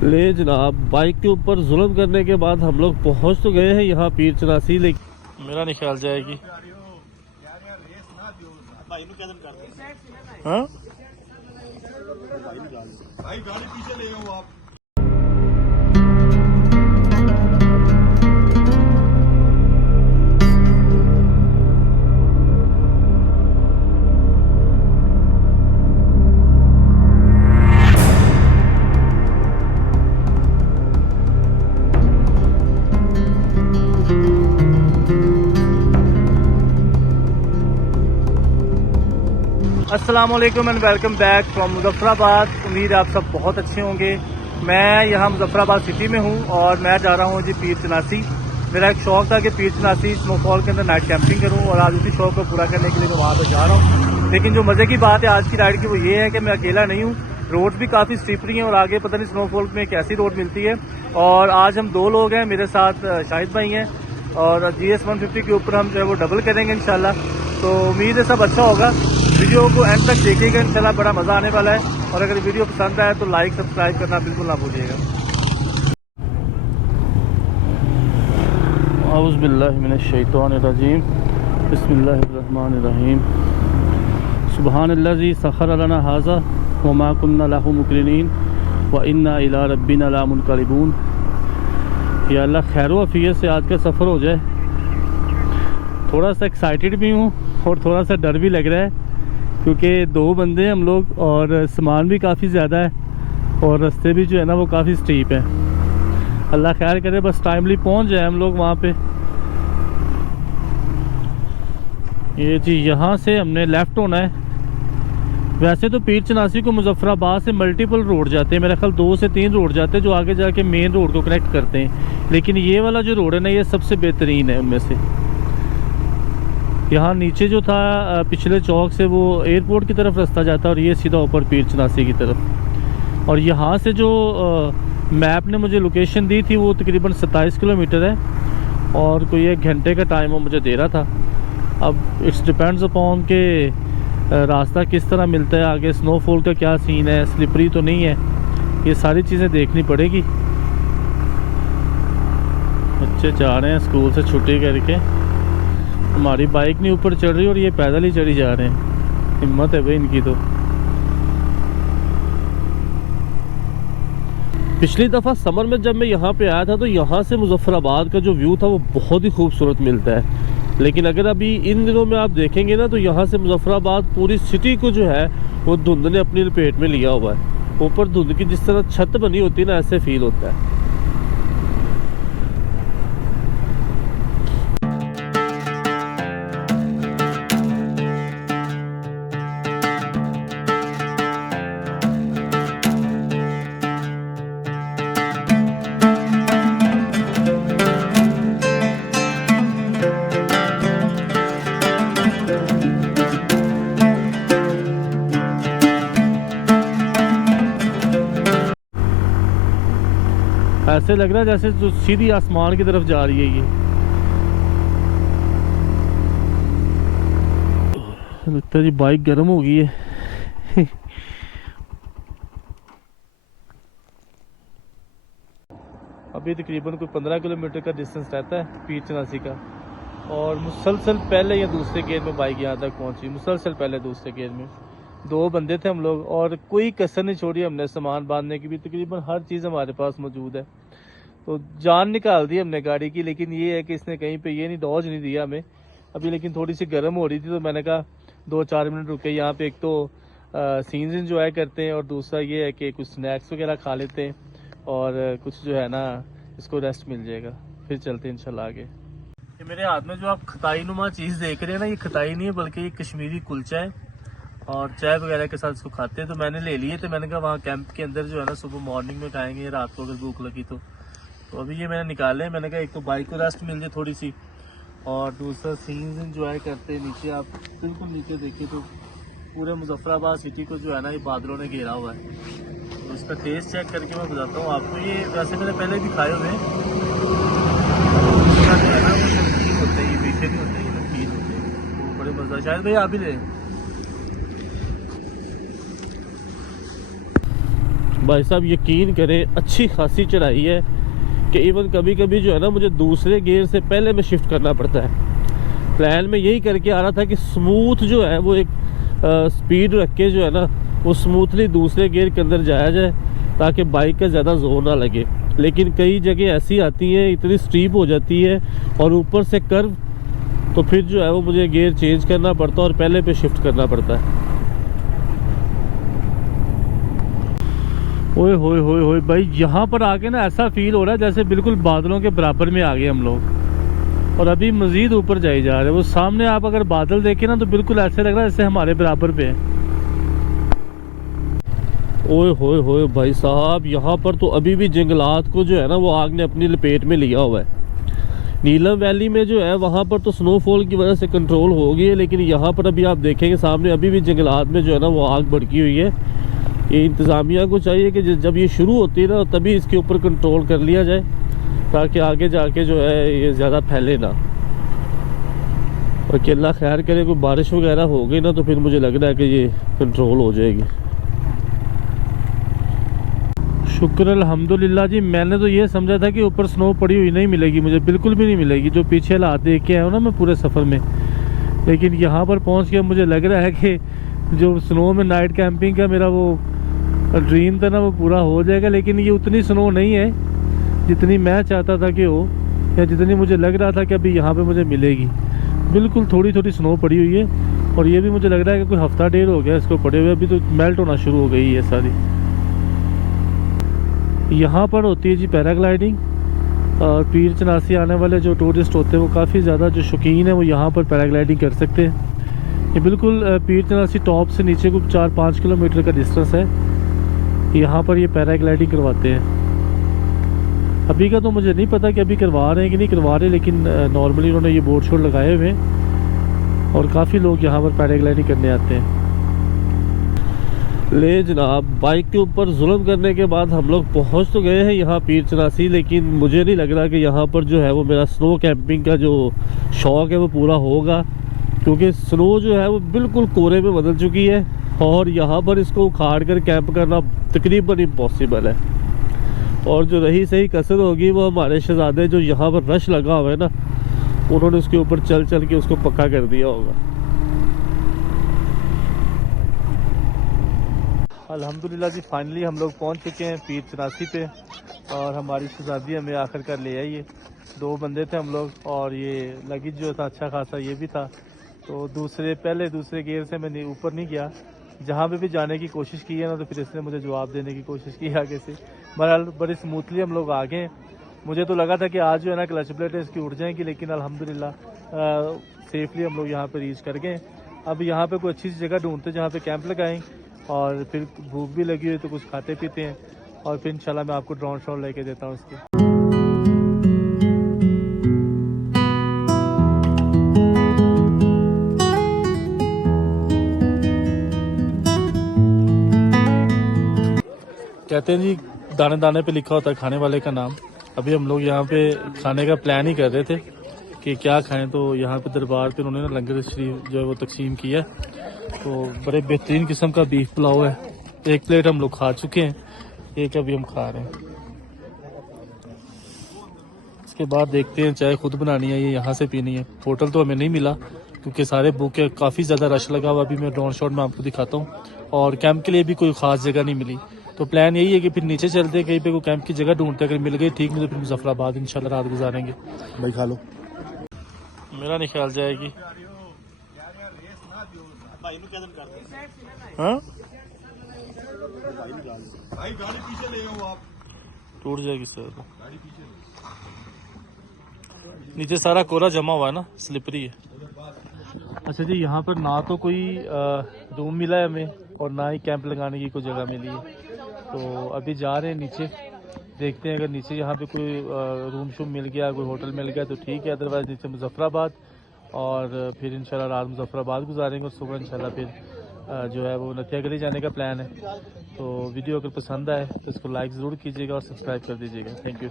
ले जनाब, बाइक के ऊपर जुल्म करने के बाद हम लोग पहुंच तो गए हैं यहाँ पीर चनासी, लेकिन मेरा नहीं ख्याल जाएगी। हाँ भाई गाड़ी पीछे ले आओ आप। अस्सलाम वालेकुम and welcome back from Muzaffarabad. उम्मीद है आप सब बहुत अच्छे होंगे। मैं यहाँ मुजफ्फराबाद सिटी में हूँ और मैं जा रहा हूँ जी पीर चनासी। मेरा एक शौक़ था कि पीर चनासी स्नोफॉल के अंदर नाइट कैंपिंग करूँ और आज उसी शौक़ को पूरा करने के लिए मैं वहाँ पर जा रहा हूँ। लेकिन जो मज़े की बात है आज की राइड की वो ये है कि मैं अकेला नहीं हूँ। रोड भी काफ़ी स्लिपरी हैं और आगे पता नहीं स्नोफॉल में कैसी रोड मिलती है। और आज हम 2 लोग हैं, मेरे साथ शाहिद भाई हैं और GS 150 के ऊपर हम जो है वो डबल करेंगे इंशाल्लाह। तो उम्मीद है सब अच्छा होगा। वीडियो को एंड तक देखिएगा, इंशाल्लाह बड़ा मज़ा आने वाला है। और अगर वीडियो पसंद आए तो लाइक सब्सक्राइब करना बिल्कुल ना भूलिएगा। औज़ु बिल्लाहि मिनश शैतानिर रजीम, बिस्मिल्लाहिर रहमानिर रहीम। सुब्हानल्लाज़ी सख़र लना हाज़ा व मा कुन्ना लहु मुक़रिनीन व इन्ना इला रब्बिना लामुनक़लिबून। या अल्लाह खैर व आफ़ियत से आज का सफ़र हो जाए। थोड़ा सा एक्साइटेड भी हूँ और थोड़ा सा डर भी लग रहा है क्योंकि 2 बंदे हैं हम लोग और सामान भी काफ़ी ज़्यादा है और रास्ते भी जो है ना वो काफ़ी स्टीप है। अल्लाह खैर करे, बस टाइमली पहुंच जाए हम लोग वहाँ पे। ये जी यहाँ से हमने लेफ़्ट होना है। वैसे तो पीर चनासी को मुजफ्फराबाद से मल्टीपल रोड जाते हैं, मेरा ख्याल 2 से 3 रोड जाते हैं जो आगे जाके मेन रोड को कनेक्ट करते हैं। लेकिन ये वाला जो रोड है ना ये सबसे बेहतरीन है उनमें से। यहाँ नीचे जो था पिछले चौक से वो एयरपोर्ट की तरफ रास्ता जाता है और ये सीधा ऊपर पीर चनासी की तरफ। और यहाँ से जो मैप ने मुझे लोकेशन दी थी वो तकरीबन 27 किलोमीटर है और कोई 1 घंटे का टाइम वो मुझे दे रहा था। अब इट्स डिपेंड्स अपॉन के रास्ता किस तरह मिलता है, आगे स्नोफॉल का क्या सीन है, स्लिपरी तो नहीं है, ये सारी चीज़ें देखनी पड़ेगी। बच्चे जा रहे हैं स्कूल से छुट्टी करके, हमारी बाइक नहीं ऊपर चढ़ रही और ये पैदल ही चढ़ी जा रहे हैं। हिम्मत है भाई इनकी तो। पिछली दफ़ा समर में जब मैं यहाँ पे आया था तो यहाँ से मुजफ्फराबाद का जो व्यू था वो बहुत ही खूबसूरत मिलता है। लेकिन अगर अभी इन दिनों में आप देखेंगे ना तो यहाँ से मुजफ्फराबाद पूरी सिटी को जो है वो धुंध ने अपनी लपेट में लिया हुआ है। ऊपर धुंध की जिस तरह छत बनी होती है ना ऐसे फील होता है। ऐसे लग रहा है जैसे जो सीधी आसमान की तरफ जा रही है ये। लगता है जी बाइक गर्म हो गई है। अभी तकरीबन कोई 15 किलोमीटर का डिस्टेंस रहता है पीर चनासी का और मुसलसल पहले या दूसरे गेयर में बाइक यहाँ तक पहुँची। मुसलसल पहले दूसरे गेयर में 2 बंदे थे हम लोग और कोई कसर नहीं छोड़ी हमने सामान बांधने की भी। तकरीबन हर चीज़ हमारे पास मौजूद है तो जान निकाल दी हमने गाड़ी की। लेकिन ये है कि इसने कहीं पे ये नहीं डॉज नहीं दिया हमें अभी। लेकिन थोड़ी सी गर्म हो रही थी तो मैंने कहा 2-4 मिनट रुके यहाँ पे। एक तो सीन्स इंजॉय करते हैं और दूसरा ये है कि कुछ स्नैक्स वगैरह खा लेते हैं और कुछ जो है ना इसको रेस्ट मिल जाएगा, फिर चलते हैं इंशाल्लाह आगे। ये मेरे हाथ में जो आप खताई नुमा चीज़ देख रहे हैं ना ये खताई नहीं है बल्कि ये कश्मीरी कुलचा है और चाय वगैरह के साथ इसको खाते हैं। तो मैंने ले लिए थे, मैंने कहा वहाँ कैंप के अंदर जो है ना सुबह मॉर्निंग में खाएंगे, रात को अगर भूख लगी तो अभी ये मैंने निकाले। मैंने कहा एक तो बाइक को रेस्ट मिल जाए थोड़ी सी और दूसरा सीन्स इंजॉय करते हैं। नीचे आप बिल्कुल नीचे देखिए तो पूरे मुजफ्फराबाद सिटी को जो है ना ये बादलों ने घेरा हुआ है। तो इसका टेस्ट चेक करके मैं बताता हूँ आपको। ये वैसे मैंने पहले भी खाए हुए हैं, होते हैं ये मीठे नहीं होते, ये नमकीन होते हैं, तो बड़े मज़ा। शायद भाई आप भी ले भाई साहब यकीन करें अच्छी खासी चढ़ाई है कि इवन कभी कभी जो है ना मुझे दूसरे गियर से पहले में शिफ्ट करना पड़ता है। प्लान में यही करके आ रहा था कि स्मूथ जो है वो एक स्पीड रख के जो है ना वो स्मूथली दूसरे गियर के अंदर जाया जाए ताकि बाइक का ज़्यादा जोर ना लगे। लेकिन कई जगह ऐसी आती है, इतनी स्टीप हो जाती है और ऊपर से कर्व, तो फिर जो है वो मुझे गियर चेंज करना पड़ता है और पहले पे शिफ्ट करना पड़ता है। ओए होए होए होए भाई, यहाँ पर आके ना ऐसा फील हो रहा है जैसे बिल्कुल बादलों के बराबर में आ गए हम लोग और अभी मज़ीद ऊपर जाए जा रहे हैं। वो सामने आप अगर बादल देखें ना तो बिल्कुल ऐसे लग रहा है जैसे हमारे बराबर पे है। ओए होए होए भाई साहब, यहाँ पर तो अभी भी जंगलात को जो है ना वो आग ने अपनी लपेट में लिया हुआ है। नीलम वैली में जो है वहाँ पर तो स्नोफॉल की वजह से कंट्रोल हो गई है, लेकिन यहाँ पर अभी आप देखेंगे सामने अभी भी जंगलात में जो है ना वो आग भड़की हुई है। ये इंतज़ामिया को चाहिए कि जब ये शुरू होती है ना तभी इसके ऊपर कंट्रोल कर लिया जाए ताकि आगे जाके जो है ये ज़्यादा फैले ना। और कि अल्लाह खैर करे कोई बारिश वगैरह हो गई ना तो फिर मुझे लग रहा है कि ये कंट्रोल हो जाएगी। शुक्र अल्हम्दुलिल्लाह जी। मैंने तो ये समझा था कि ऊपर स्नो पड़ी हुई नहीं मिलेगी, मुझे बिल्कुल भी नहीं मिलेगी जो पीछे हालात देख के आया हूँ ना मैं पूरे सफ़र में। लेकिन यहाँ पर पहुँच के मुझे लग रहा है कि जो स्नो में नाइट कैंपिंग का मेरा वो ड्रीम था ना वो पूरा हो जाएगा। लेकिन ये उतनी स्नो नहीं है जितनी मैं चाहता था कि हो, या जितनी मुझे लग रहा था कि अभी यहाँ पे मुझे मिलेगी। बिल्कुल थोड़ी थोड़ी स्नो पड़ी हुई है और ये भी मुझे लग रहा है कि कोई हफ्ता डेढ़ हो गया इसको पड़े हुए, अभी तो मेल्ट होना शुरू हो गई है सारी। यहाँ पर होती है जी पैराग्लाइडिंग और पीर चनासी आने वाले जो टूरिस्ट होते हैं वो काफ़ी ज़्यादा जो शौकीन है वो यहाँ पर पैराग्लाइडिंग कर सकते हैं। ये बिल्कुल पीर चनासी टॉप से नीचे को 4-5 किलोमीटर का डिस्टेंस है, यहाँ पर ये पैराग्लाइडिंग करवाते हैं। अभी का तो मुझे नहीं पता कि अभी करवा रहे हैं कि नहीं करवा रहे, लेकिन नॉर्मली उन्होंने ये बोर्ड शोर्ड लगाए हुए हैं और काफ़ी लोग यहाँ पर पैराग्लाइडिंग करने आते हैं। ले जनाब, बाइक के ऊपर जुल्म करने के बाद हम लोग पहुँच तो गए हैं यहाँ पीर चनासी, लेकिन मुझे नहीं लग रहा कि यहाँ पर जो है वो मेरा स्नो कैंपिंग का जो शौक़ है वो पूरा होगा, क्योंकि स्नो जो है वो बिल्कुल कोरे में बदल चुकी है और यहाँ पर इसको उखाड़ कर कैंप करना तकरीबन इम्पॉसिबल है। और जो रही सही कसर होगी वो हमारे शहजादे जो यहाँ पर रश लगा हुआ है ना, उन्होंने उसके ऊपर चल चल के उसको पक्का कर दिया होगा। अल्हम्दुलिल्लाह जी, फाइनली हम लोग पहुँच चुके हैं पीर चनासी पे और हमारी शहजादी हमें आखिरकार ले आई है। 2 बंदे थे हम लोग और ये लगेज जो था अच्छा खासा ये भी था, तो पहले दूसरे गियर से मैं ऊपर नहीं गया। जहाँ पे भी जाने की कोशिश की है ना तो फिर इसने मुझे जवाब देने की कोशिश की आगे से। बहरहाल बड़ी स्मूथली हम लोग आ गए। मुझे तो लगा था कि आज जो है ना क्लच प्लेटें इसकी उड़ जाएंगी, लेकिन अल्हम्दुलिल्लाह सेफली हम लोग यहाँ पे रीच कर गए। अब यहाँ पे कोई अच्छी सी जगह ढूंढते जहाँ पे कैंप लगाएं और फिर भूख भी लगी हुई तो कुछ खाते पीते हैं और फिर इंशाल्लाह मैं आपको ड्रोन शॉट लेके देता हूँ उसके। कहते हैं जी दाने दाने पे लिखा होता है खाने वाले का नाम। अभी हम लोग यहाँ पे खाने का प्लान ही कर रहे थे कि क्या खाएं, तो यहाँ पे दरबार पे उन्होंने ना लंगर शरीफ जो है वो तकसीम किया, तो बड़े बेहतरीन किस्म का बीफ पुलाव है। 1 प्लेट हम लोग खा चुके हैं, एक अभी हम खा रहे हैं। इसके बाद देखते हैं चाय खुद बनानी है या यहाँ से पीनी है। होटल तो हमें नहीं मिला क्योंकि सारे बुक है, काफ़ी ज़्यादा रश लगा हुआ। अभी मैं ड्रोन शॉट में आपको दिखाता हूँ और कैंप के लिए भी कोई ख़ास जगह नहीं मिली, तो प्लान यही है कि फिर नीचे चलते हैं कहीं पे कोई कैंप की जगह ढूंढते हैं। अगर मिल गई ठीक, नहीं तो फिर मुजफ्फराबाद इंशाल्लाह रात गुजारेंगे। भाई खा लो। मेरा नहीं ख्याल जाएगी। हाँ भाई गाड़ी पीछे ले आओ आप। टूट जाएगी सर, नीचे सारा कोरा जमा हुआ है ना, स्लिपरी है। अच्छा जी, यहाँ पर ना तो कोई रूम मिला है हमें और ना ही कैंप लगाने की कोई जगह मिली है, तो अभी जा रहे हैं नीचे। देखते हैं अगर नीचे यहाँ पे कोई रूम शूम मिल गया, कोई होटल मिल गया तो ठीक है, अदरवाइज नीचे मुजफ्फराबाद और फिर इंशाल्लाह रात मुजफ्फराबाद गुजारेंगे और सुबह इंशाल्लाह फिर जो है वो नथिया गली जाने का प्लान है। तो वीडियो अगर पसंद आए तो इसको लाइक ज़रूर कीजिएगा और सब्सक्राइब कर दीजिएगा। Thank you.